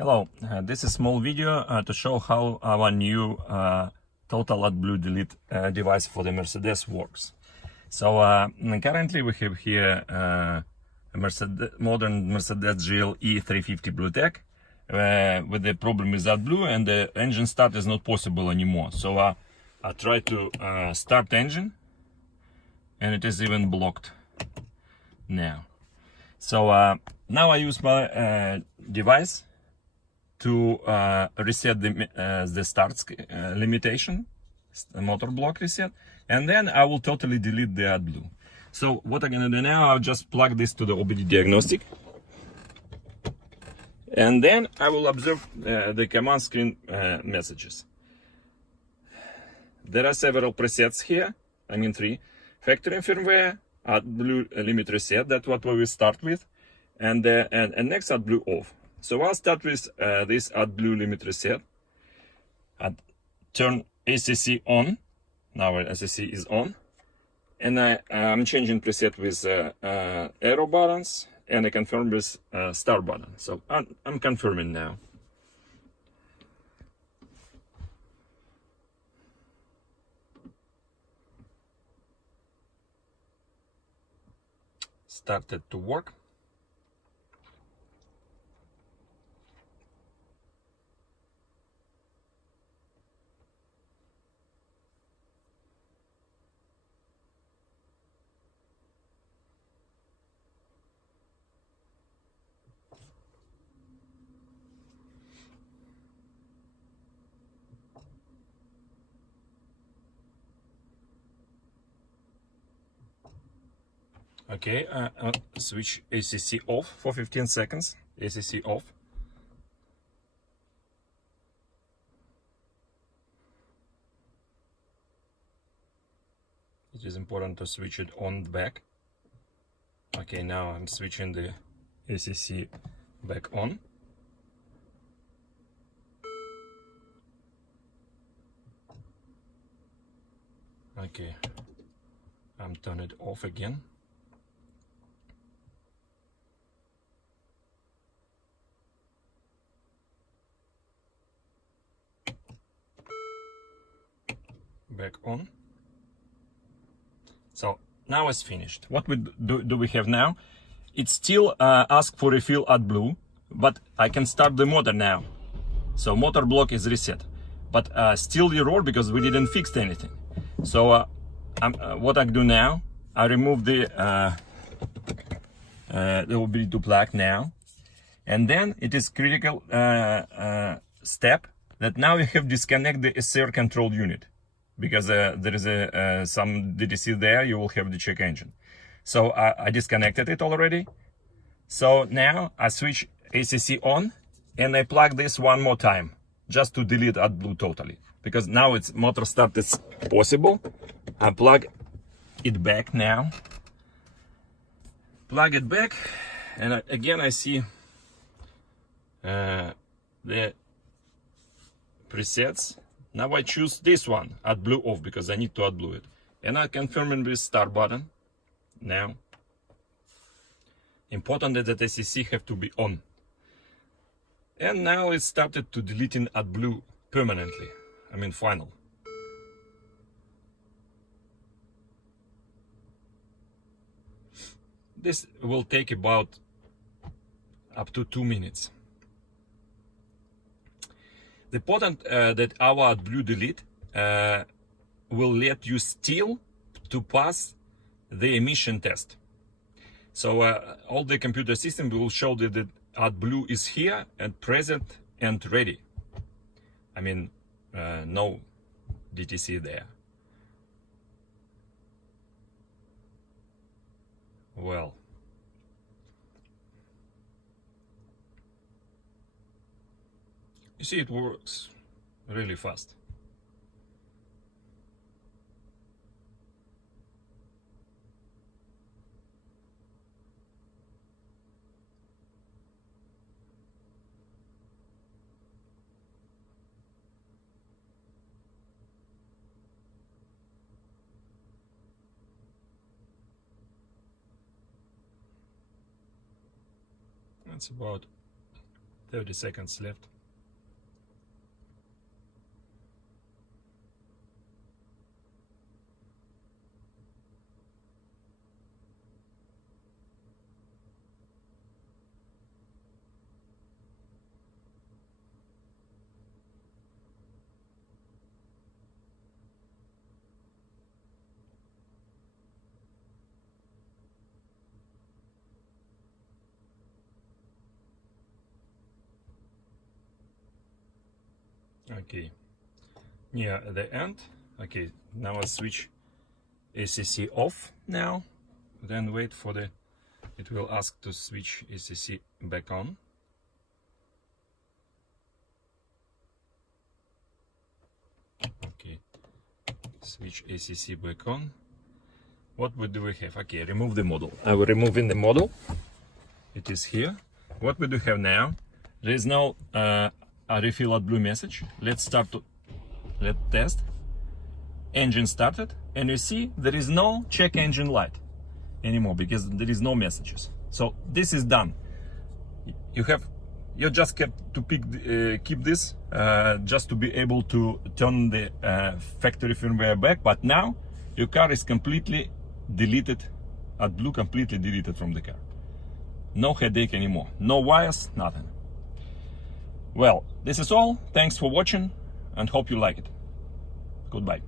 Hello, this is a small video to show how our new Total AdBlue Delete device for the Mercedes works. So currently we have here a modern Mercedes GLE 350 BlueTEC with the problem with AdBlue, and the engine start is not possible anymore. So I try to start engine, and it is even blocked now. So now I use my device to reset the start limitation, motor block reset, and then I will totally delete the AdBlue. So what I'm gonna do now, I'll just plug this to the OBD diagnostic, and then I will observe the command screen messages. There are several presets here, I mean 3. Factory firmware, AdBlue limit reset, that's what we will start with, and next AdBlue off. So I'll start with this AdBlue limit reset. I'll turn ACC on. Now ACC is on. And I'm changing preset with arrow buttons, and I confirm with start button. So I'm confirming now. Started to work. Okay, switch ACC off for 15 seconds. ACC off. It is important to switch it on back. Okay, now I'm switching the ACC back on. Okay, I'm turning it off again. Back on. So now it's finished. What we do we have now? It still asks for refill AdBlue, but I can start the motor now. So motor block is reset, but still error because we didn't fix anything. So what I do now, I remove the OBD2 plug now, and then it is critical step that now you have disconnect the SCR control unit, because there is some DTC there, you will have the check engine. So I disconnected it already. So now I switch ACC on, and I plug this one more time, just to delete AdBlue totally. Because now it's motor start is possible. I plug it back now. Plug it back, and again I see the presets. Now I choose this one, AdBlue off, because I need to AdBlue it. And I confirm it with start button now. Important that the ACC have to be on. And now it started to deleting AdBlue permanently. I mean final. This will take about up to 2 minutes. The important that our AdBlue delete will let you still to pass the emission test. So all the computer system will show that the AdBlue is here and present and ready. I mean, no DTC there. Well, you see, it works really fast. That's about 30 seconds left. Okay, near the end. Okay, now I'll switch ACC off now, then wait for the, it will ask to switch ACC back on. Okay, switch ACC back on. What do we have? Okay, remove the model. I will remove in the model. It is here. What we do have now, there is no a refill AdBlue message. Let's test. Engine started, and you see there is no check engine light anymore because there is no messages. So this is done. You just keep this just to be able to turn the factory firmware back. But now your car is completely deleted, AdBlue completely deleted from the car. No headache anymore. No wires, nothing. Well, this is all. Thanks for watching and hope you like it. Goodbye.